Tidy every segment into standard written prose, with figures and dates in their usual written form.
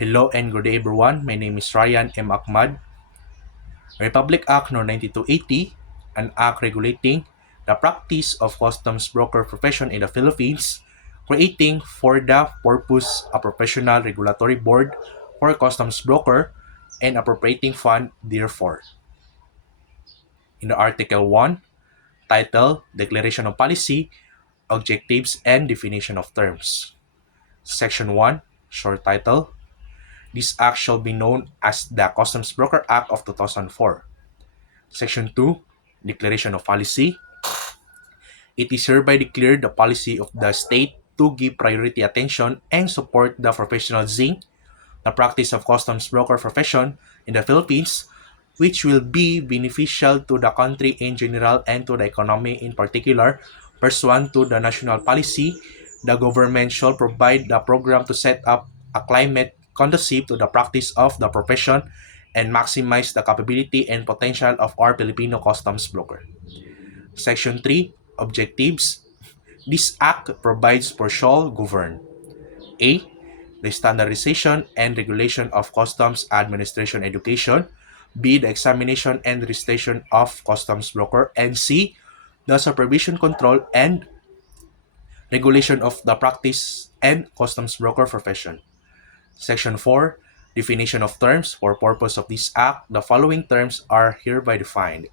Hello and good day everyone. My name is Ryan M. Acmad. Republic Act No. 9280, an act regulating the practice of customs broker profession in the Philippines, creating for the purpose a professional regulatory board for customs broker and appropriating fund therefore. In the Article 1, title, Declaration of Policy, Objectives and Definition of Terms. Section 1, short title, this act shall be known as the Customs Broker Act of 2004. Section 2, Declaration of Policy. It is hereby declared the policy of the state to give priority attention and support the professionalizing the practice of customs broker profession in the Philippines, which will be beneficial to the country in general and to the economy in particular. Pursuant to the national policy, the government shall provide the program to set up a climate conducive to the practice of the profession and maximize the capability and potential of our Filipino customs broker. Section 3, Objectives. This Act provides for shall govern A. The standardization and regulation of customs administration education. B. The examination and registration of customs broker. And C. The supervision, control, and regulation of the practice and customs broker profession. Section 4. Definition of terms. For purpose of this Act, the following terms are hereby defined.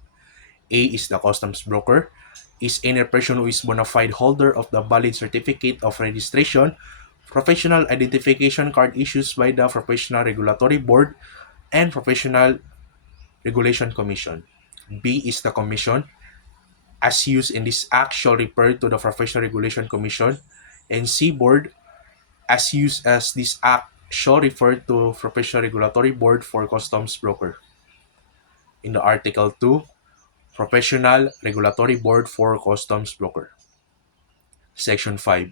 A is the customs broker, is any person who is bona fide holder of the valid certificate of registration, professional identification card issued by the Professional Regulatory Board and Professional Regulation Commission. B is the commission, as used in this act shall refer to the Professional Regulation Commission, and C board, as used as this act shall refer to Professional Regulatory Board for Customs Broker. In the Article 2, Professional Regulatory Board for Customs Broker. Section 5.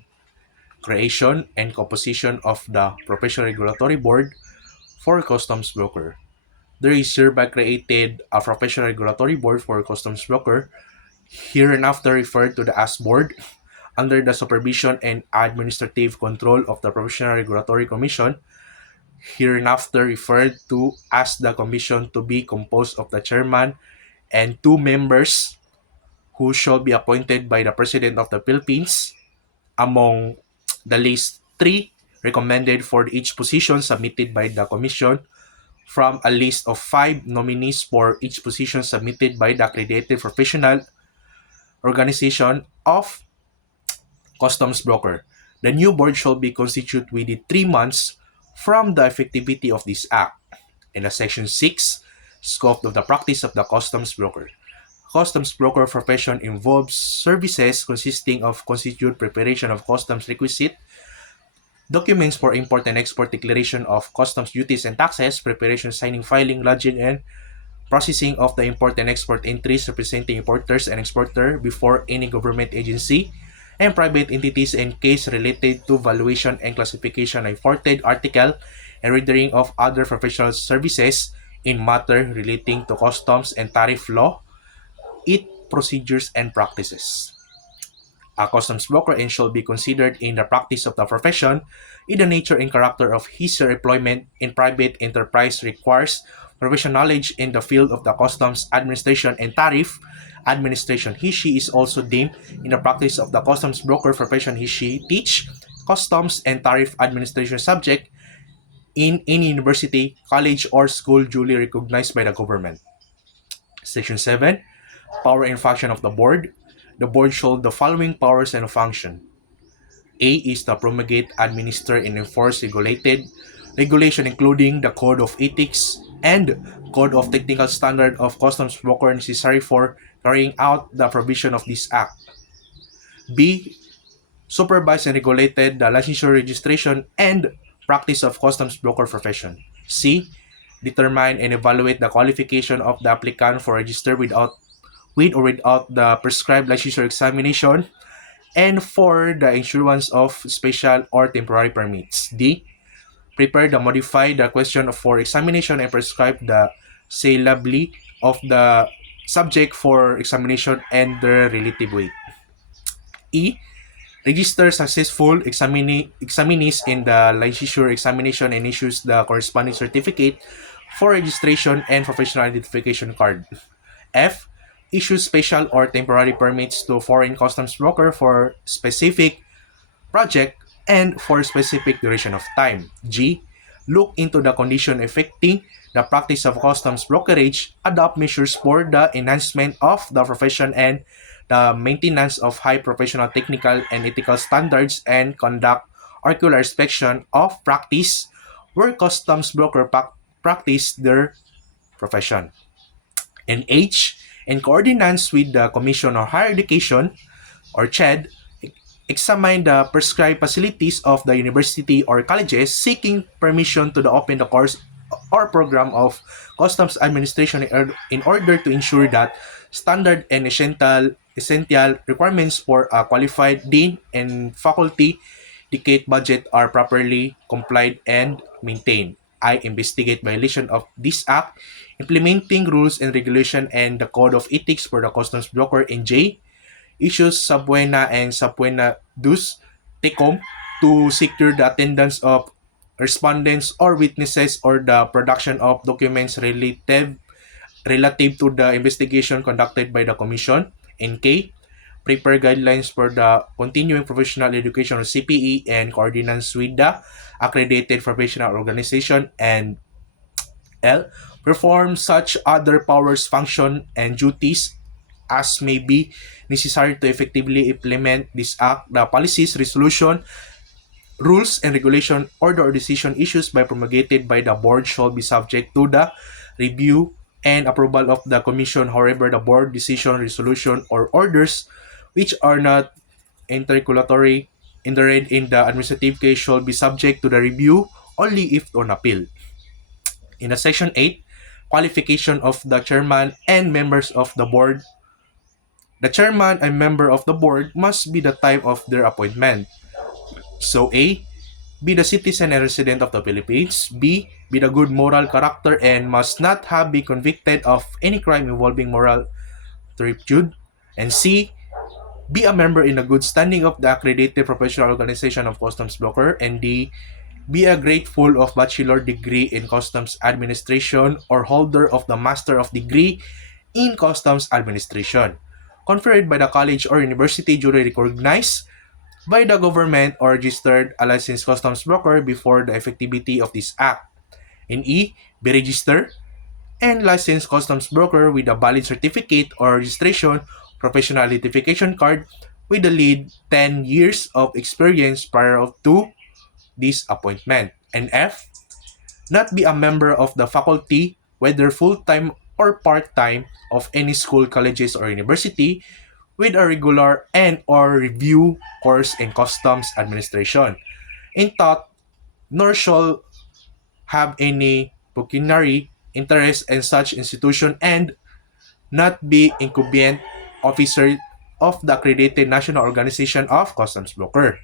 Creation and composition of the Professional Regulatory Board for Customs Broker. There is hereby created a Professional Regulatory Board for Customs Broker, hereinafter referred to the as Board, under the supervision and administrative control of the Professional Regulatory Commission, hereinafter referred to as the Commission, to be composed of the chairman and 2 members who shall be appointed by the President of the Philippines among the list 3 recommended for each position submitted by the Commission from a list of 5 nominees for each position submitted by the accredited professional organization of customs broker. The new board shall be constituted within 3 months from the effectivity of this act. In the Section 6, scope of the practice of the customs broker. Customs broker profession involves services consisting of constitute preparation of customs requisite, documents for import and export, declaration of customs duties and taxes, preparation, signing, filing, lodging, and processing of the import and export entries representing importers and exporters before any government agency and private entities in case related to valuation and classification of imported article and rendering of other professional services in matter relating to customs and tariff law, its procedures and practices. A customs broker and shall be considered in the practice of the profession in the nature and character of his employment in private enterprise requires professional knowledge in the field of the customs administration and tariff administration. He/she is also deemed in the practice of the customs broker profession. He/she teach customs and tariff administration subject in any university, college, or school duly recognized by the government. Section 7. Power and function of the board. The board shall the following powers and function. A is to promulgate, administer, and enforce regulation including the Code of Ethics and Code of Technical Standard of Customs Broker necessary for carrying out the provision of this Act. B. Supervise and regulated the licensure, registration, and practice of customs broker profession. C. Determine and evaluate the qualification of the applicant for register with or without the prescribed licensure examination and for the issuance of special or temporary permits. D. Prepare the modify the question for examination and prescribe the salability of the subject for examination and their relative weight. E. register successful examinees in the licensure examination and issues the corresponding certificate for registration and professional identification card. F. Issues special or temporary permits to foreign customs broker for specific project and for specific duration of time. G. Look into the condition affecting the practice of customs brokerage, adopt measures for the enhancement of the profession and the maintenance of high professional technical and ethical standards, and conduct ocular inspection of practice where customs broker practice their profession. And H. In coordinates with the Commission on Higher Education or CHED, examine the prescribed facilities of the university or colleges seeking permission to open the course or program of customs administration in order to ensure that standard and essential requirements for a qualified dean and faculty decade budget are properly complied and maintained. I investigate violation of this act, implementing rules and regulation and the code of ethics for the customs broker. And J, issues subpoena and subpoena dues tecum to secure the attendance of respondents or witnesses or the production of documents relative to the investigation conducted by the Commission. And K, prepare guidelines for the continuing professional education or CPE and coordinates with the accredited professional organization. And L, perform such other powers, function, and duties as may be necessary to effectively implement this act. The policies, resolution, rules, and regulation, order, or decision issues by promulgated by the board shall be subject to the review and approval of the commission. However, the board decision, resolution, or orders which are not interculatory in the administrative case shall be subject to the review only if on appeal. In the section 8, qualification of the chairman and members of the board. The chairman and member of the board must be the type of their appointment. So A, be the citizen and resident of the Philippines. B, be the good moral character and must not have been convicted of any crime involving moral turpitude. And C, be a member in the good standing of the accredited professional organization of customs broker. And D, be a grateful of bachelor degree in customs administration or holder of the master of degree in customs administration, conferred by the college or university duly recognized by the government or registered a licensed customs broker before the effectivity of this act. In E, be registered and licensed customs broker with a valid certificate or registration professional identification card with the lead 10 years of experience prior to this appointment. And F, not be a member of the faculty, whether full-time or part-time, of any school, colleges, or university with a regular and or review course in customs administration in thought, nor shall have any pecuniary interest in such institution and not be incumbent officer of the accredited national organization of customs broker.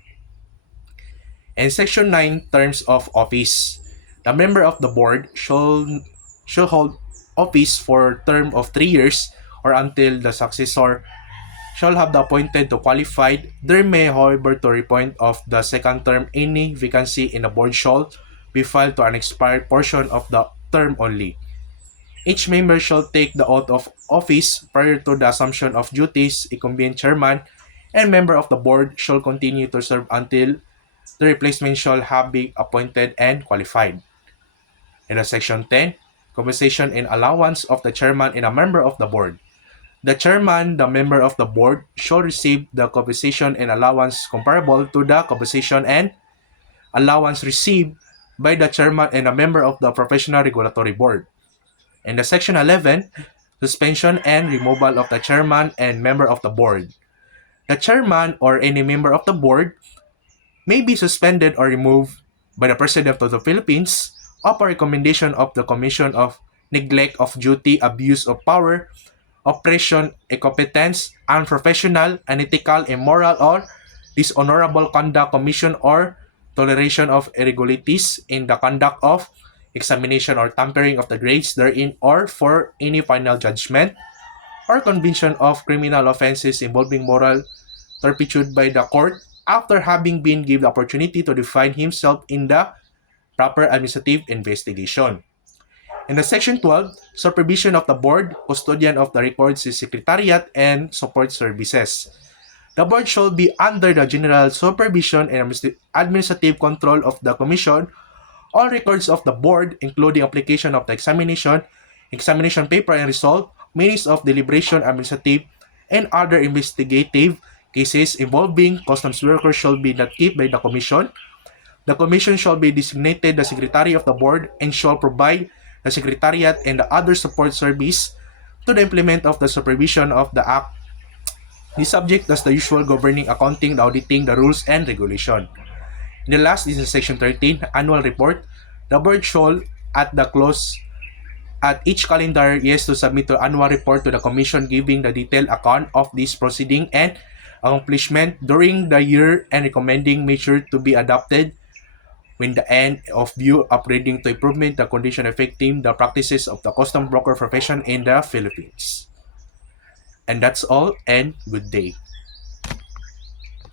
And section 9, terms of office. The member of the board shall hold office for term of 3 years or until the successor shall have the appointed to qualified. There may, however, to reappoint of the second term, any vacancy in the board shall be filed to an expired portion of the term only. Each member shall take the oath of office prior to the assumption of duties. Incumbent chairman and member of the board shall continue to serve until the replacement shall have been appointed and qualified. In the section 10, compensation and allowance of the chairman and a member of the board. The chairman, the member of the board, shall receive the compensation and allowance comparable to the compensation and allowance received by the chairman and a member of the professional regulatory board. In the section 11, suspension and removal of the chairman and member of the board. The chairman or any member of the board may be suspended or removed by the President of the Philippines upon recommendation of the Commission of Neglect of Duty, Abuse of Power, Oppression, Incompetence, Unprofessional, Unethical, Immoral, or Dishonorable Conduct Commission or Toleration of Irregularities in the conduct of examination or tampering of the grades therein, or for any final judgment or conviction of criminal offenses involving moral turpitude by the court after having been given the opportunity to define himself in the proper administrative investigation. In the Section 12, supervision of the board, custodian of the records is secretariat and support services. The board shall be under the general supervision and administrative control of the commission. All records of the board, including application of the examination, examination paper and result, minutes of deliberation, administrative, and other investigative cases involving customs workers shall be not kept by the commission. The commission shall be designated the secretary of the board and shall provide the secretariat and the other support service to the implement of the supervision of the act. This subject as the usual governing accounting, the auditing, the rules, and regulation. In the last is in Section 13, Annual Report. The board shall, at the close at each calendar year, to submit an annual report to the Commission giving the detailed account of this proceeding and accomplishment during the year and recommending measures to be adopted with the end of view upgrading to improvement the condition affecting the practices of the custom broker profession in the Philippines. And that's all, and good day.